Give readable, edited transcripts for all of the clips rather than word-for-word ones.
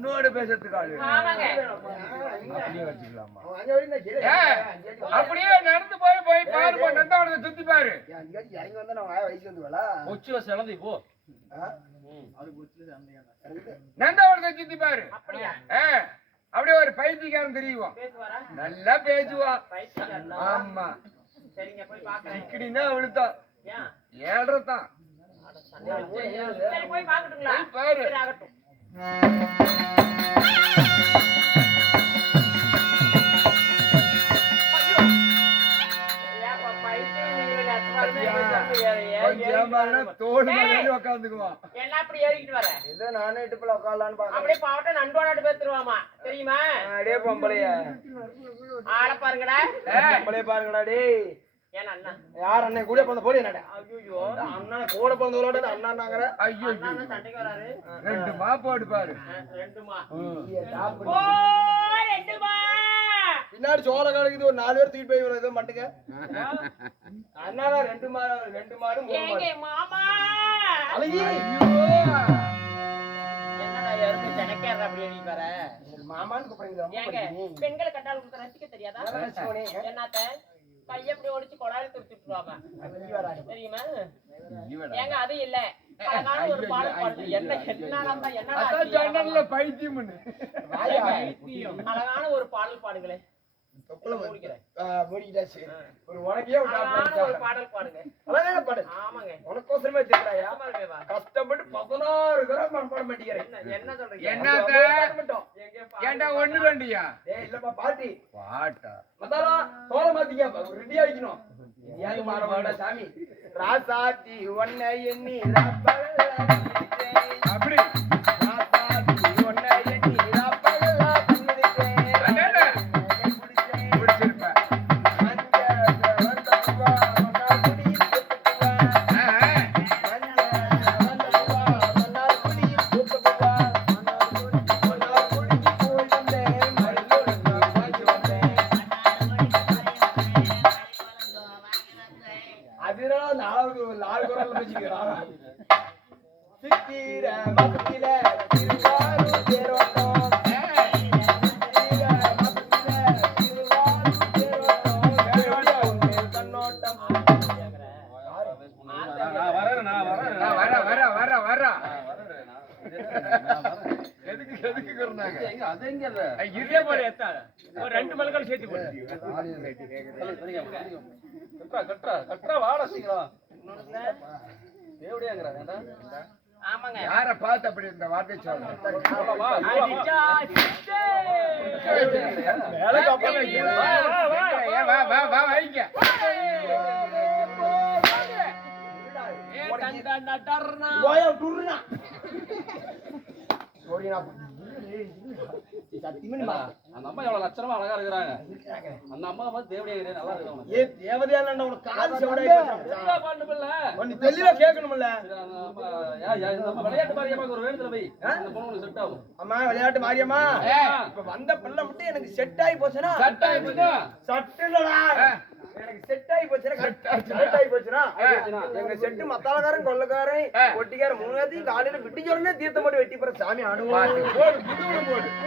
உன்னோட பேசுறதுக்கு ஆளு அப்படியே வச்சுக்கலாமா அப்படியே நடந்து போய் பாரு நந்தவனத்தை சுத்தி பாரு இறங்கி வந்தா நான் வயசு வந்து உச்சில சிலந்தி போ நந்தவனத்தை சுத்தி பாரு அப்படியே ஒரு பைத்தியக்காரன் தெரியும் நல்லா பேசுவா ஆமா இக்கடினா அவளுதான் ஏழ்றதான் பாரு தோடு உட்காந்துக்குவான் என்ன அப்படி ஏறிக்கிட்டு வர ஏதோ நானே இடுப்புல உட்காரலான்னு பாக்க அப்படியே பாவட்ட நண்பனோட பேத்துருவாமா தெரியுமா அடே பொம்பளைய ஆள பாருங்கடா பொம்பளைய பாருங்கடா டேய் ஏன் அண்ணா யார் அண்ணன் கூட பிறந்த போடி என்னடா ஐயோ அண்ணா கூட பிறந்தவளோட அண்ணாங்கற ஐயோ சண்டைக்கு வராரு 2 மா போடு பாரு 2 மா ஓ 2 மா பின்னாடி சோள கலக்குது ஒரு 4 பேர் தூக்கிட்டு போய் வரது மட்டுங்க அண்ணாடா 2 மாடு 3 மாடு மாமா அழகி என்னடா யாரும் சனக்கேற அப்படி ஏறி வர மாமான்னு கூப்பிடுறீங்க ஏங்க பெண்களை கண்டால் உங்களுக்கு ரசிக்க தெரியாதா என்னத்த கைய அப்படி ஒடிச்சு கொடால துடிச்சுட்டுவாமா தெரியுமா ஏங்க அது இல்ல அழகான ஒரு பாடல் பாடு என்ன பைத்தியம் அழகான ஒரு பாடல் பாடுங்களே ஒரு உனக்கே ஒரு பாடல் பாடுங்க அழகான பாடல் ஆமாங்க உனக்கோசரமே தெரியலையா கஷ்டப்பட்டு 16 கிராம் மனப்பாட மாட்டேங்கிறேன் என்ன சொல்றீங்க ஏண்டா ஒண்ணு வேண்டியா இல்லப்பா பாட்டி பாட்டா மத்தாலா தோல மாத்திக்க ரெடியா வைக்கணும் யாரு மாறவாடா சாமி ராசாத்தி ஒன்னை எண்ணி அப்படி யார பார்த்து அப்படி இந்த வார்த்தை சொல்றேன் அந்த அம்மா எவ்வளவு லட்சணமா அழகா இருக்கிறாங்க அந்த அம்மா பார்த்து தேவடியா நல்லா இருக்காங்க ஏ தேவதையா உனக்கு காது செவடாய் தெளிவா கேட்கணும்ல விளையாட்டு மாரியம்மா ஒரு வேண்டுதல போய் அந்த பொண்ணு செட் ஆகும் அம்மா விளையாட்டு மாரியம்மா இப்ப வந்த பிள்ளை மட்டும் எனக்கு செட் ஆகி போச்சுனா சட்டுலடா எனக்கு செட் ஆகி போச்சுனா எங்க செட்டு மத்தாலக்காரன் கொள்ளக்காரன் ஒட்டிக்காரன் 3 பேரையும் காலையில விட்டு சொல்லுனே தீர்த்த மட்டும் வெட்டி போற சாமி அனுபவம் போடு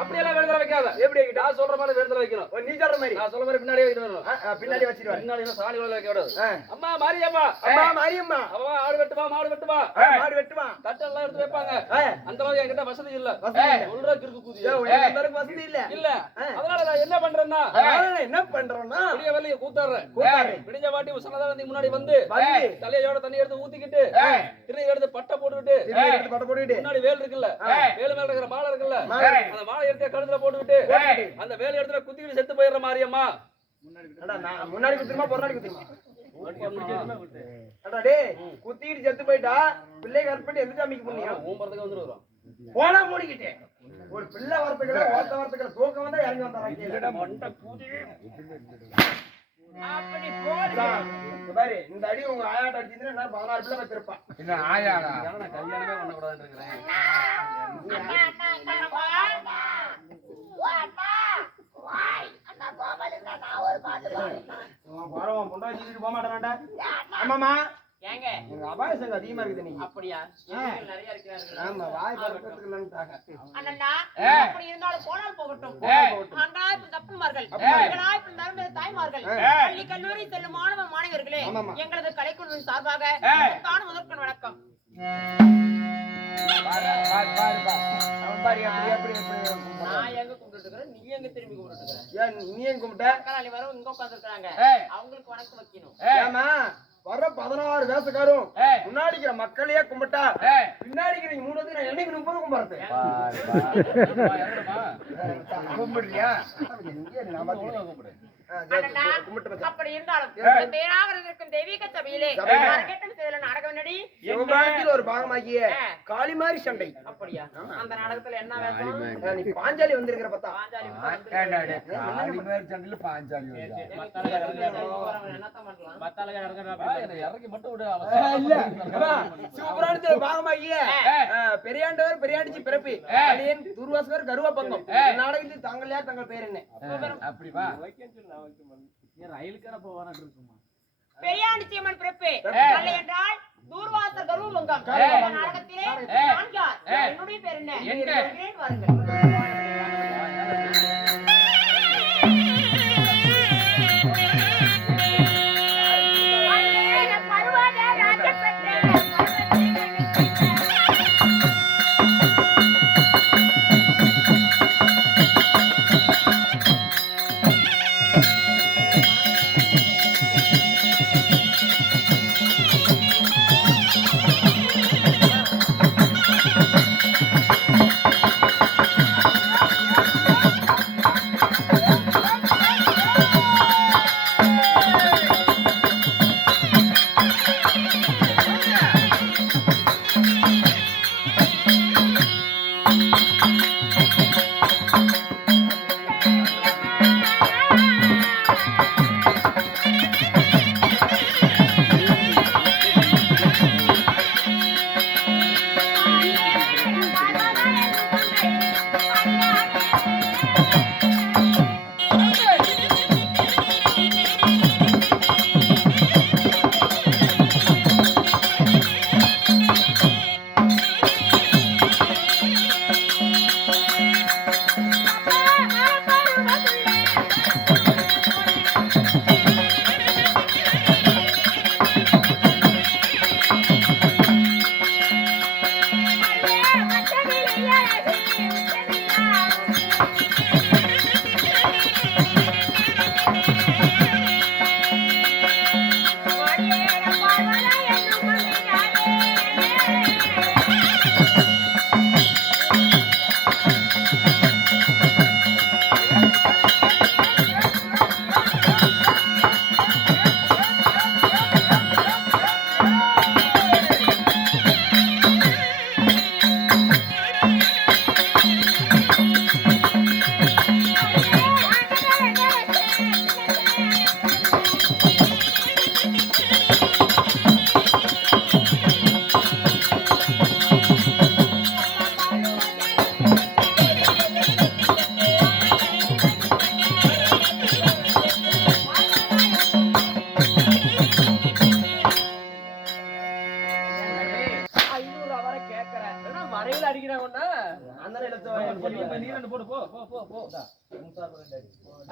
அப்படியெல்லாம் வேண்டுதல வைக்காத எப்படி நான் சொல்ற மாதிரி வேண்டுதல வைக்கணும் நீ சொல்ற மாதிரி நான் சொல்ற மாதிரி பின்னாடியே வைக்கணும் பின்னாடி வச்சிருவேன் பின்னாடி சாணி வள வைக்க கூடாது அம்மா மாரியம்மா அவ ஆடு வெட்டுவா மாடு வெட்டுவா தட்டெல்லாம் எடுத்து வைப்பாங்க அந்த மாதிரி என்கிட்ட வசதி இல்ல சொல்ற கிறுக்கு கூதியா உங்களுக்கு வசதி இல்ல அதனால நான் என்ன பண்றேன்னா விடிய வெள்ளைய கூத்தாடுறேன் விடிஞ்ச வாட்டி உசனதான் முன்னாடி வந்து தலையோட தண்ணி எடுத்து ஊத்திக்கிட்டு திணை எடுத்து பட்டை போட்டுக்கிட்டு முன்னாடி வேல் இருக்குல்ல வேலு மேல இருக்கிற மாலை இருக்குல்ல அந்த மாலை எடுத்து கழுத்துல போட்டுக்கிட்டு அந்த வேலை எடுத்து குத்திக்கிட்டு செத்து போயிடுற மாரியம்மா முன்னாடி குத்துமா பொன்னாடி குத்துமா குத்திட்டு செத்து போயிட்டா பிள்ளை கற்பட்டு எந்த சாமிக்கு புண்ணியம் ஊம்பறதுக்கு வந்துருவோம் போனா மூடிக்கிட்டே ஒரு பிள்ளை வரத்துக்கு ஓட்ட வரத்துக்கு தூக்கம் வந்தா இறங்கி வந்தாங்க அப்படி போடு பாரு இந்த அடி உங்க ஆயாட்ட அடிச்சிருந்தா நான் 16 பிள்ளை வச்சிருப்பா என்ன ஆயாடா நான் கல்யாணமே பண்ண கூடாதுன்னு இருக்கேன் பொண்டாச்சிட்டு போக மாட்டேன்டா ஆமாமா ஏங்க உங்க அபாயசங்க அதிகமா இருக்குது நீ அப்படியா எதிரிகள் நிறைய இருக்கிறார்கள். ஆமா வாய் பறக்கிறதுக்குலான்ட்டாங்க அண்ணா அப்படி இருந்தாலும் போனால் போகட்டும். ஆண்டாய் தப்புமார்கள் பெண்களாய் பிறந்தாலும் தாய்மார்கள் பள்ளி கல்லூரி செல்லும் மாணவ மாணவர்களே எங்களது கலைக்குழுவின் சார்பாக முதற்கண் வணக்கம். நான் எங்க கும்பிட்டு இருக்கிறேன், நீ எங்க திரும்பி கும்பிட்டு இருக்கிற? நீ எங்க கும்பிட்ட நாளை வரும் இங்க உட்கார்ந்து இருக்காங்க, அவங்களுக்கு வணக்கம் வைக்கணும். ஏமா வர 16 வேசக்காரும் முன்னாடி இருக்கிற மக்களையே கும்பிட்டா பின்னாடி இருக்கிற 3 பேர் நான் என்னைக்கு 30 கும்பிடுறது கும்பிடுறியா? அப்படி இருந்தாலும் தேராக இருக்கும் தெய்வீக சபையிலே நாடகம் நடி ஒரு பாகமாகிய காளிமாரி சண்டை. அப்படியா? அந்த நாடகத்துல என்ன வேஷம்? நீ பாஞ்சாலி வந்திருக்கிற பார்த்தா பாகமாகிய பெரியாண்டவர் பெரியாண்டிச்சி பிறப்பி துர்வாசகர் கருவா பங்கம் நாடகத்தில் தாங்கள் யார் தங்கள் பேர் என்ன? பெரியாண்டிச்சியம்மன் பிறப்பு என்றால் தூர்வாசர் கருவபங்கம் நாடகத்திலே என்னுடைய பேர் என்ன? வாருங்கள்.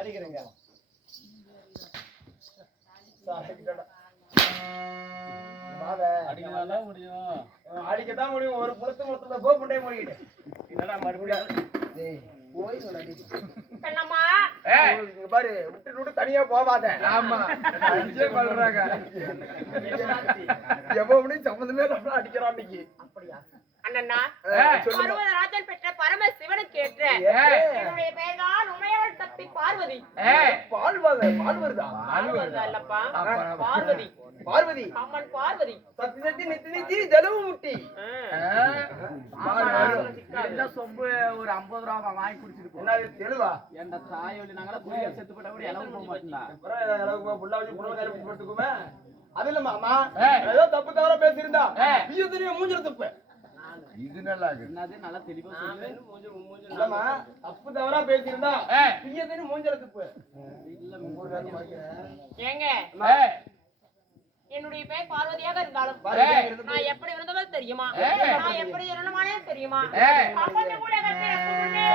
அடிக்கிறேங்க அடிக்கத்தான் முடியும். ஒரு புலத்து மொத்தத்தை போ புண்டை மூடிக்கிட்டு என்னடா மறுபடியும் பாரு விட்டு விட்டு தனியா போவாத. ஆமா பண்றாங்க எப்ப சம்மந்தமே அடிக்கிறான் இன்னைக்கு. அப்படியா அண்ணா? பர்வதராஜன் பெற்ற பரம சிவனுக்கு ஏற்ற என்னுடைய பெயர்தான் உமையவள் தப்பி பார்வதி. பால்வருதா அல்லப்பா, பார்வதி. பார்வதி அம்மன் பார்வதி. சத்தி சத்தி நித்தி நித்தி ஜலவு முட்டி சொம்பு ஒரு 50 ரூபா வாங்கி குடிச்சிட்டு என்ன தெளிவா என் தாய் வழி நாங்களா குடிக்க செத்து போட்டா கூட இளவு போக மாட்டீங்களா? புள்ள வச்சு புள்ள படுத்துக்குமே. அது இல்ல மாமா, ஏதோ தப்பு தவறா பேசியிருந்தா மூஞ்சில துப்பு. இது நல்லா இருக்கு. என்னது நல்லா தெளிவா இல்லம்மா, தப்பு தவறா பேசியிருந்தா மூஞ்சில துப்பு. ஏங்க என்னுடைய பெயர் பார்வதியாக இருந்தாலும் நான் எப்படி இருந்தவள் தெரியுமா? நான் எப்படி இருந்தமானே தெரியுமா? அப்பந்த உலகம் பிறக்கும் முன்னே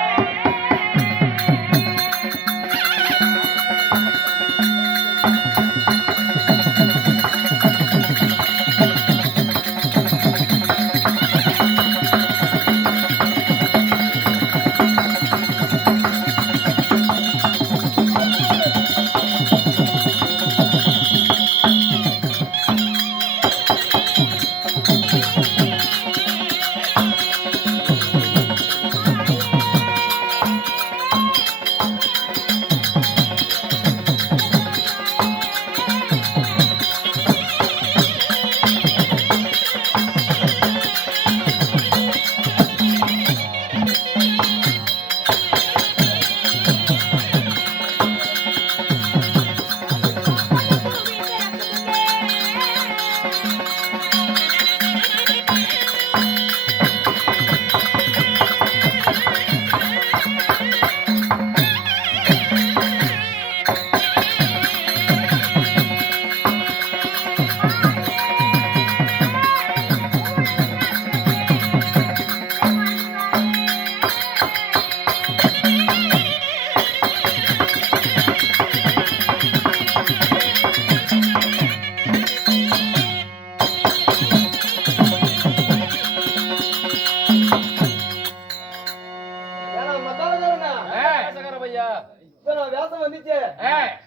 வேஷம் வந்துச்சு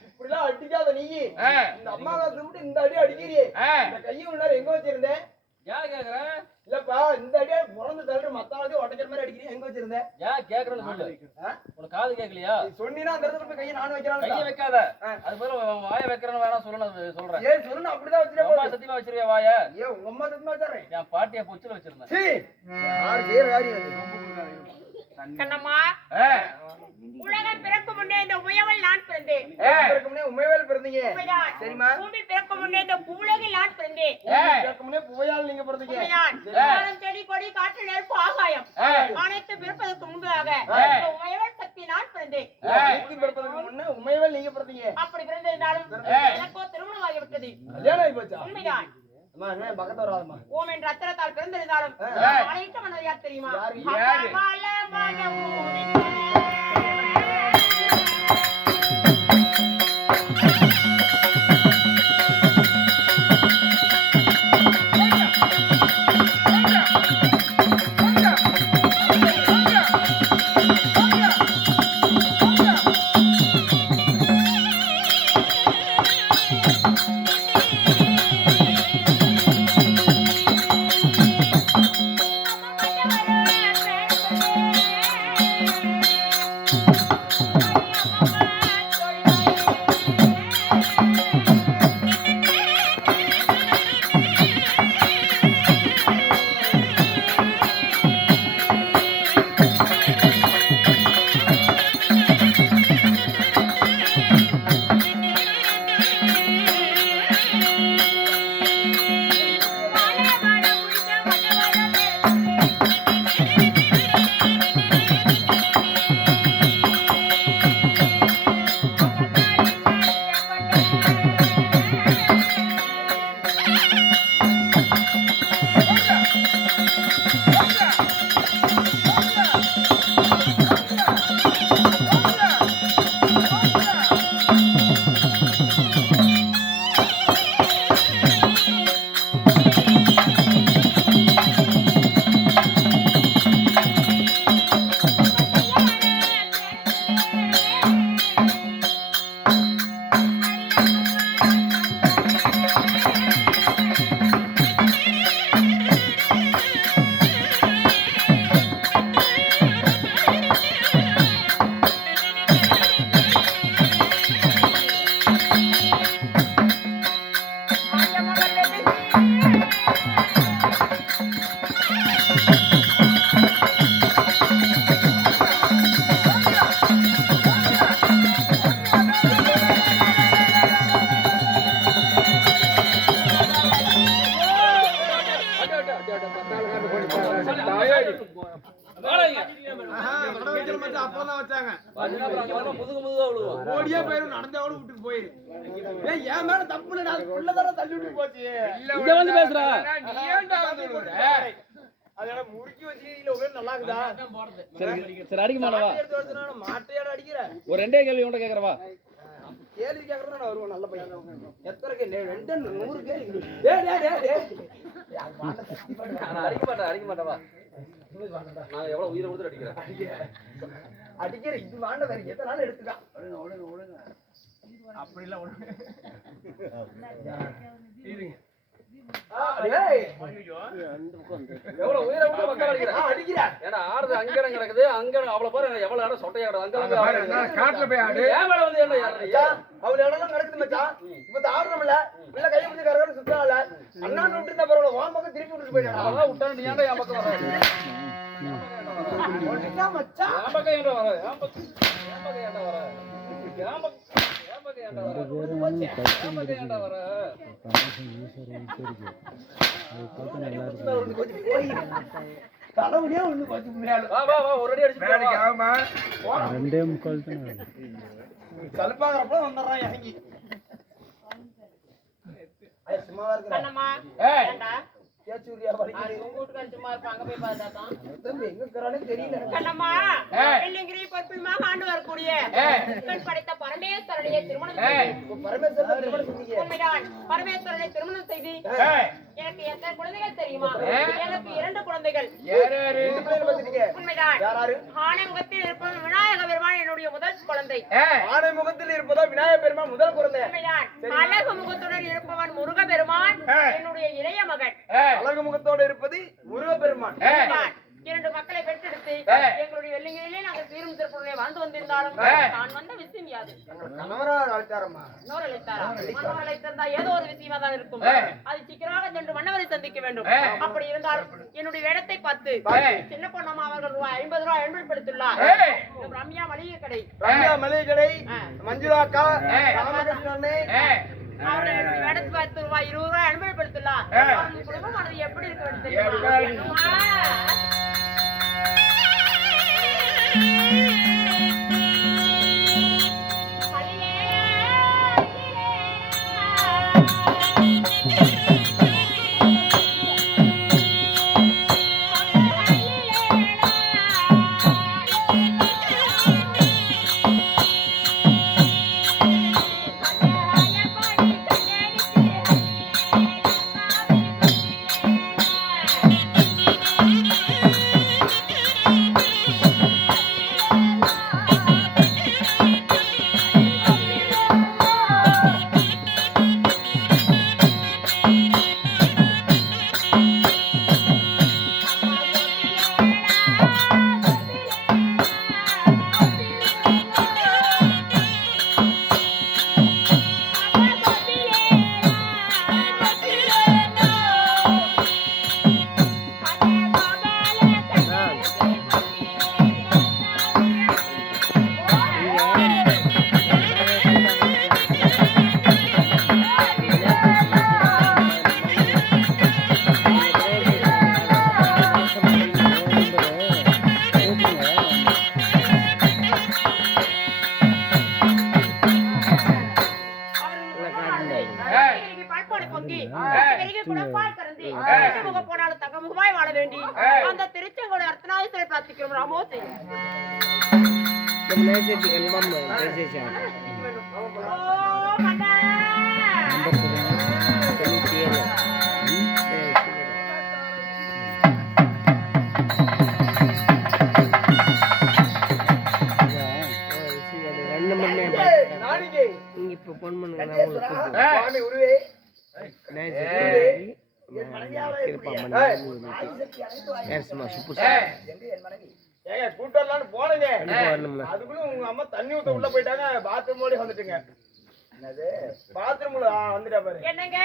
இப்படிலாம் அடிக்காத நீ இந்த அம்மா வேஷம் மட்டும் இந்த அடி அடிக்கிறியே இந்த கையை உள்ளார எங்க வச்சிருந்தேன் ஏன் கேக்குற? இல்லப்பா இந்த அடியா பிறந்து தள்ளுற மத்தாவதே உடைக்கிற மாதிரி அடிக்கிறீ எங்க வச்சிருந்தேன் ஏன் கேக்குறேன்னு சொல்லு. உனக்கு காது கேட்கலையா? சொன்னீனா அந்த இடத்துல போய் கையை நானும் வைக்கிறான் கையை வைக்காத. அது போல வாயை வைக்கிறேன்னு வேணா சொல்றேன். ஏன் சொல்லணும் அப்படிதான் வச்சிருக்கேன். அம்மா சத்தியமா வச்சிருவியா வாய? ஏன் உங்க அம்மா சத்தியமா வச்சிரேன். என் பாட்டிய பொச்சுல வச்சிருந்தேன். சீ யார் செய்யற காரியம் கண்ணம்மா உலகம் பிறக்கும் முன்னே இந்த உயவல் நான் பிறந்தேன். பிறக்கும் முன்னே உமைவேல் பிறந்தீங்க. சரிமா. பூமி பிறக்கும் முன்னே இந்த பூலகில் நான் பிறந்தேன். பிறக்கும் முன்னே புயல் நீங்க பிறந்தீங்க. வானம் செடி கொடி காற்று நெருப்பு ஆகாயம் அனைத்து பிறப்பதற்கு முன்பதாக இந்த உயவல் சக்தி நான் பிறந்தேன். நீங்க பிறப்பதற்கு முன்னே உமைவேல் நீங்க பிறந்தீங்க. அப்படி பிறந்திருந்தாலும் எனக்கோ திருமணமாகி விட்டது. கல்யாணம் ஆகி போச்சா? உண்மைதான். அம்மா என்ன பக்கத்துல வராதம்மா. ஓம் என்ற அத்தரத்தால் பிறந்திருந்தாலும் அனைத்து மன்னர் யார் தெரியுமா? யாரு? Thank you. அப்பதான் வச்சாங்க முதுகு முதுகா விழுவோம். ஓடியே போயிரும் நடந்தா கூட விட்டுட்டு போயிரு. ஏன் மேல தப்பு இல்ல, நான் உள்ளதான தள்ளி விட்டு போச்சு. இங்க வந்து பேசுறா. நீ ஏன்டா வந்து விடுற? அதெல்லாம் முறுக்கி வச்சு இல்ல ஒரே நல்லா இருக்குதா? சரி அடிக்க மாட்டவா? எடுத்து வரதுனா மாட்டையாட அடிக்கிற. ஒரு ரெண்டே கேள்வி உன்கிட்ட கேக்குறவா? கேள்வி கேக்குறதா நான் வருவேன் நல்ல பையன். எத்தனை கேள்வி? 100 கேள்வி. டேய் டேய் டேய். அடிக்க மாட்டவா? நான் எவ்வளவு உயிரை கொடுத்து அடிக்கிறேன். அடிக்கிற இது வாண்ட வேற எத்தனை நாள் எடுத்துக்கா. அப்படி இல்ல ஒண்ணு. இருங்க. டேய் எவ்வளவு உயிரை விட்டு மக்கள் அடிக்கிறேன். அடிக்கிறா. ஏன்னா ஆடுறது அங்கட கிடக்குது. அங்க அவ்வளவு பாரு எவ்வளவு இடம் சொட்டையா கிடக்குது. அங்க பாரு, நான் காட்டுல போய் ஆடு. ஏன் மேல வந்து என்ன மச்சான், அவள இடம்லாம் கிடக்குது மச்சான். இப்ப ஆடுறோம்ல, உள்ள கைய பிடிச்சு கரகர சுத்தறல. அண்ணா விட்டு இருந்தா பரவாயில்ல, வா பக்கம் திருப்பி விட்டுட்டு போயிடா. அதான் விட்டா நீ ஏன்டா என் பக்கம் வர? ஓடிட்டா மச்சான். என் பக்கம் ஏன்டா வர? என் பக்கம் ஏன்டா வர? என் பக்கம் ஏன்டா வர? தலைவலியா ஒண்ணு கொஞ்சம் முன்னால. வா வா வா ஒரு அடி அடிச்சு வேலைக்கு ஆகுமா? கலப்பாங்கறப்ப வந்துறான் இறங்கி. ஐ சும்மாவா இருக்கற. கண்ணம்மா ஏய், ஏண்டா கேச்சூரியா வலிக்குது. உங்க வீட்டுக்காரர் சும்மா இருப்பாங்க போய் பார்த்தாதான். தம்பி எங்க இருக்கறானே தெரியல. கண்ணம்மா ஏய். வெள்ளிங்கிரி பொறுப்புமாக ஆண்டு வரக்கூடிய ஏய். பெண் படைத்த பரமேஸ்வரனையே திருமணம் ஏய். செய்து பரமேஸ்வரன் திருமணம் செஞ்சீங்க. உண்மைதான் பரமேஸ்வரனை திருமணம் செய்து ஏய், எனக்கு எத்தனை குழந்தைகள் தெரியுமா? ஏய். எனக்கு 2 குழந்தைகள். யாரு யாரு? ரெண்டு பேரும் வந்துட்டீங்க. உண்மைதான் யாராரு? ஆனைமுகத்தில் இருப்பவன் விநாயக பெருமான் என்னுடைய முதல் குழந்தை. ஏய், ஆனை முகத்தில் இருப்பதா விநாயகர் பெருமான் முதல் குழந்தை. உண்மைதான் அழகு முகத்துடன் இருப்பவன் முருக பெருமான் ஏய். என்னுடைய இளைய மகன். ஏய், அழகு முகத்தோடு இருப்பது முருகப்பெருமான். ஏய். உண்மைதான். 2 மக்களை பெற்றெடுத்து ஏய். எங்களுடைய வெள்ளிங்கிரிலே நாங்கள் சீரும் திருப்பூரிலே வாழ்ந்து வந்திருந்தாலும் ஏய். நான் வந்த விஷயம் யாது? கணவரா அழைத்தாரம்மா. இன்னொரு அழைத்தாரா? மன்னவர் அழைத்திருந்தா ஏதோ ஒரு விஷயமா தான் இருக்கும். ஏய். அது சீக்கிரமாக சென்று மன்னவரை சந்திக்க வேண்டும். ஏய். அப்படி இருந்தாலும் என்னுடைய வேடத்தை பார்த்து ஏய். சின்ன பொண்ணம்மா அவர்கள் ரூபாய் 50 ரூபாய் அன்பளிப்படுத்துள்ளார். ஏய். இந்த ரம்யா மளிகை கடை ரம்யா மளிகை கடை, மஞ்சுளா அக்கா, ஏய். ராமகிருஷ்ணன் ஏய், அவர்கள் என்னுடைய வேடத்தை பார்த்து ரூபாய் 20 ரூபாய் அன்பளிப்படுத்துள்ளார். ஏய். அவர்கள் குடும்பமானது எப்படி இருக்க வேண்டும் எப்படி? தெரியுமா? போனாலும் தங்கமுகமாய் வாழ வேண்டி அந்த திருச்செங்கோட அர்த்தநாதீஸ்வரரை பிரார்த்திக்கிறோம். ராமோசி கூட்டலான்னு போனீங்க, அதுக்குள்ள உங்க அம்மா தண்ணி ஊத்த உள்ள போயிட்டாங்க. பாத்ரூம் ஓடி வந்துட்டுங்க. பாத்ரூம்ல வந்துட்டா பாரு. என்னங்க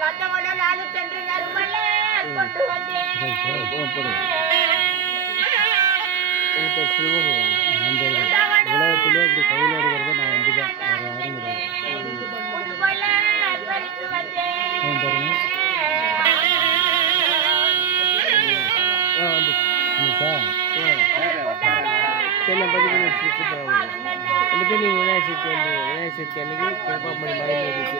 லட்சமல்ல நானும் சென்று நறுமல்ல கொண்டு வந்தேன் உலகத்திலே இப்படி கையில் எடுக்கிறத நான் வந்து புதுமல்ல பறித்து வந்தேன் செல்லம் பதிவு எடுத்து நீங்கள் விநாயகர் சதுர்த்தி அன்னைக்கு கேப்பாம்படி மலையில் இருக்கு.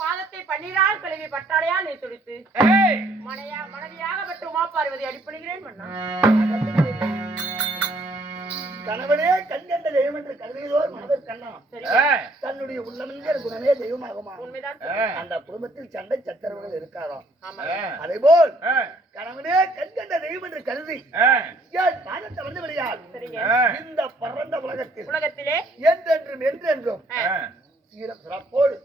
பாதத்தை பன்னீரால் கழுவி பட்டாடையால் நீ துடித்து மனைவியாகப்பட்ட உமா பார்வதி அடிப்பணிகிறேன் மன்னா. கணவனே கண்கண்ட தெய்வம் என்று கருதியோர் மனதை கண்ணா தன்னுடைய உள்ளமென்ற குணமே தெய்வமாகுமா? அந்த குடும்பத்தில் சண்டை சச்சரவுகள் இருக்காராம். அதேபோல் கணவனே கண்கண்ட தெய்வம் என்று கருதி பாதத்தை வந்து விளையால் இந்த பரந்த உலகத்திலே என்றென்றும் சிறப்போடு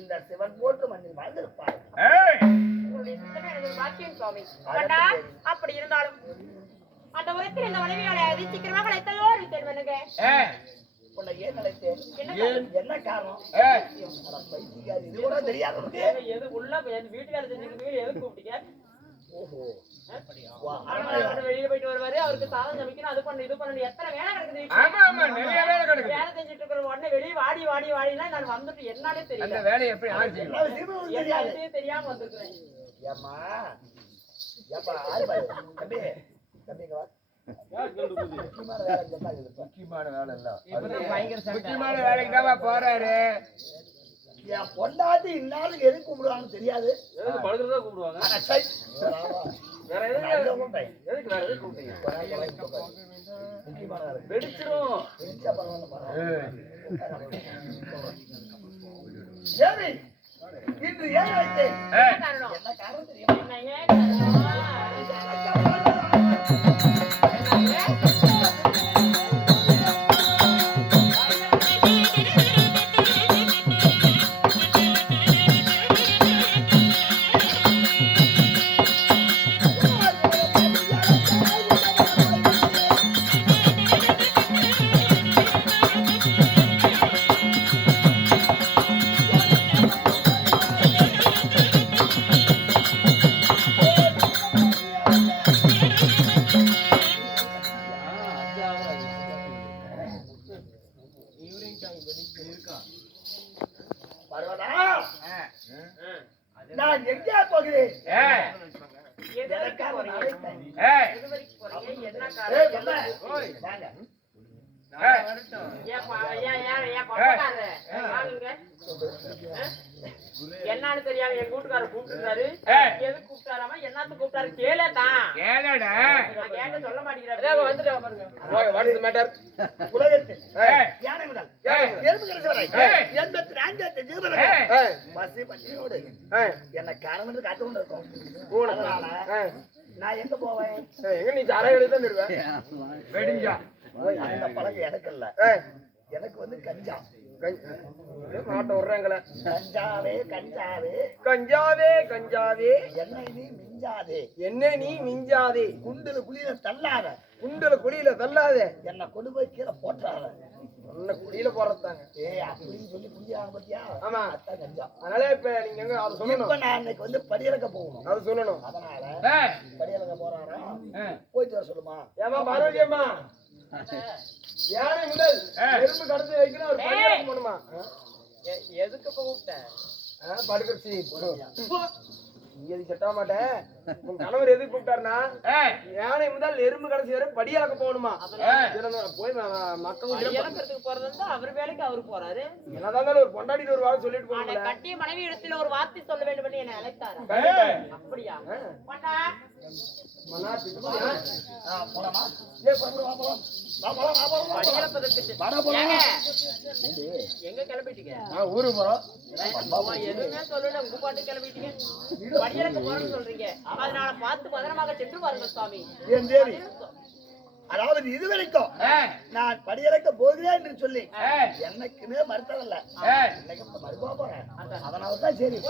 இந்த சிவன் போட்டு மண்ணில் வாழ்ந்திருப்பார். அப்படி இருந்தாலும் அந்த உலகத்தில் இந்த மனைவியோட சீக்கிரமாக அழைத்ததோ தெரிவனுங்க. உன்னை ஏன் அழைத்தேன்? என்ன காரணம்? இது கூட தெரியாது. எது உள்ள வீட்டு வேலை செஞ்சுக்கிட்டு எது கூப்பிட்டீங்க? வெளியில போயிட்டு வருவாரு, அவருக்கு சாதம் சமைக்கணும், அது பண்ணு இது பண்ணு, எத்தனை வேலை கிடக்குது. வேலை செஞ்சுட்டு இருக்கிற உடனே வெளியே வாடி வாடி வாடினா நான் வந்துட்டு என்னாலே தெரியல. வேலை எப்படி தெரியாம வந்துருக்கிறேன். முக்கியமான வேலை இல்ல, முக்கியமான வேலைக்கு தான் போறாரு. என் பொண்டாட்டி இந்நாளுக்கு எது கூப்பிடுவாங்கன்னு தெரியாது. படுக்கிறதா கூப்பிடுவாங்க. வேற எதுக்கு நல்ல கூப்பிட்டேன். எதுக்கு வேற எதுக்கு கூப்பிட்டீங்க? முக்கியமான வேலை. வெடிச்சிரும். பெருசா பரவாயில்ல, பரவாயில்ல. ஏய். ஏவி, இன்று ஏன் வைத்தேன்? ஏய். காரணம் என்ன காரணம் தெரியுமா? என்ன ஏன் காரணம்? பரவாயில்ல. நான் எங்கே போகிறேன்? ஏய். எனக்காக ஒரு அழைத்தேன். ஏய். எது வரைக்கும் போறீங்க? என்ன ஏய், காரணம்? என்ன? ஓய். வாங்க. ஏய். ஏன் பக்கக்காரரு? வாங்குங்க. என்னன்னு தெரியாம எங்க வீட்டுக்காரர் கூப்பிட்டுருக்காரு. ஏய். எதுக்கு கூப்பிட்டாராமா? என்னத்துக்கு கூப்பிட்டாரு? கேளதான். ஏலடா. நான் கேட்க சொல்ல மாட்டேங்கிறேன். வந்துட்டு பாருங்க. What is the matter? உலகத்தில் ஏய். யானை முதல் ஏய். எறும்பு கடைசி வரை ஏய். 84 ஜீவன்கள் ஏய். ஏய். பசி பசியோடு ஏய். என்ன காரணம் என்று காத்து கொண்டு இருக்கோம். கூட. அதனால ஏய். நான் எங்க போவேன்? ஏய், எங்க நீ சாராய கடைக்கு தான் தருவேன். வெடிஞ்சா. அந்த பழக்கம் எனக்கு இல்ல. ஏய். எனக்கு வந்து கஞ்சா. மாட்ட விடுறாங்களே. கஞ்சாவே கஞ்சாவே கஞ்சாவே கஞ்சாவே என்னை நீ மிஞ்சாதே, என்ன நீ மிஞ்சாதே, குண்டுல குழியில தள்ளாத, குண்டுல குழியில தள்ளாதே, என்னை கொண்டு போய் கீழே போட்டாத. உன்னை குழியில போறதாங்க. ஏய் அப்படின்னு சொல்லி குடியாங்க பத்தியா? ஆமா. அதான் கஞ்சா. அதனால இப்ப நீங்க எங்க அதை சொல்லணும். இப்ப நான் இன்னைக்கு வந்து படியிறக்க போகணும். அது சொல்லணும். அதனால ஏய். படியிறக்க போறாரா? ஏய். போயிட்டு வர சொல்லுமா? ஏமா பார்வதியம்மா, யானை முதல் எறும்பு கடந்து வைக்கணும் ஒரு பரிகாரம் பண்ணுமா? எதுக்கு இப்ப கூப்பிட்டேன்? படுக்கச்சி நீ எதுக்கு செட்ட மாட்டேன். உன் கணவர் எதுக்கு கூப்பிட்டாருன்னா, ஏய். யானை முதல் எறும்பு கடைசி வரை படியாக்க போகணுமா? போய் மக்கள் இறக்கிறதுக்கு போறது வந்து அவர் வேலைக்கு அவரு போறாரு. என்னதான் ஒரு பொண்டாடிட்டு ஒரு வாரம் சொல்லிட்டு ஆனா போகல. கட்டிய மனைவி இடத்துல ஒரு வார்த்தை சொல்ல வேண்டும் என்று என்னை அழைத்தாரா? ஏய். அப்படியா? பண்ணா போலாமா? ஏய் போலாம் வா போலாம். வா போலாம் வா போலாம். படியலப்பதற்கு வாடா போலாம். ஏங்க, எங்க கிளம்பிட்டீங்க? நான் ஊருக்கு போறோம். அம்மா, எதுவுமே சொல்லல, உங்க பாட்டு கிளம்பிட்டீங்க. படியலக்க போறேன்னு சொல்றீங்க. அதனால பார்த்து பத்திரமாக சென்று பாருங்க சுவாமி. என் தேவி, அதாவது இது வரைக்கும் ஏய். நான் படியிறக்க போகிறேன் என்று சொல்லி ஏய். என்னைக்குமே மறுத்ததில்ல. ஏய். இன்னைக்கு மறுபா போறேன். அதனாலதான் சரி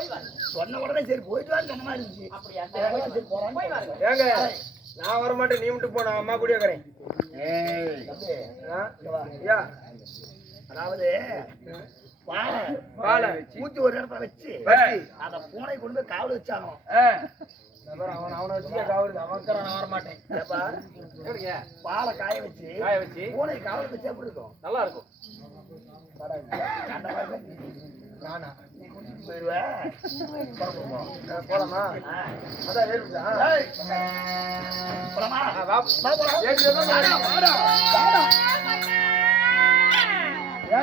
சொன்ன உடனே சரி போயிட்டு வான்னு சொன்ன மாதிரி இருந்துச்சு. அப்படியா? அதனால சரி போறான்னு போய் வாருங்க. ஏங்க நான் வர மாட்டேன், நீ மட்டும் போ, நான் அம்மா கூட இருக்கிறேன். ஏய். தம்பி, இங்க வா. ஐயா அதாவது வாழை ஊத்தி ஒரு இடத்துல வச்சு அத பூனை கொண்டு போய் காவல் வச்சாங்க. ஏய். அவனை வச்சுக்க காவல், அவன் நான் வர மாட்டேன். ஏப்பா, பாலை காய வச்சு காய வச்சு பூனை காவல் வச்சு எப்படி இருக்கும்? நல்லா இருக்கும். அந்த மாதிரி நானா நீ குடிச்சிட்டு போயிருவேன். போலாமா? அதான் ஏறிச்சா? போலாமா? வா வா போலாம். ஏறி வாடா, வாடா, வாடா.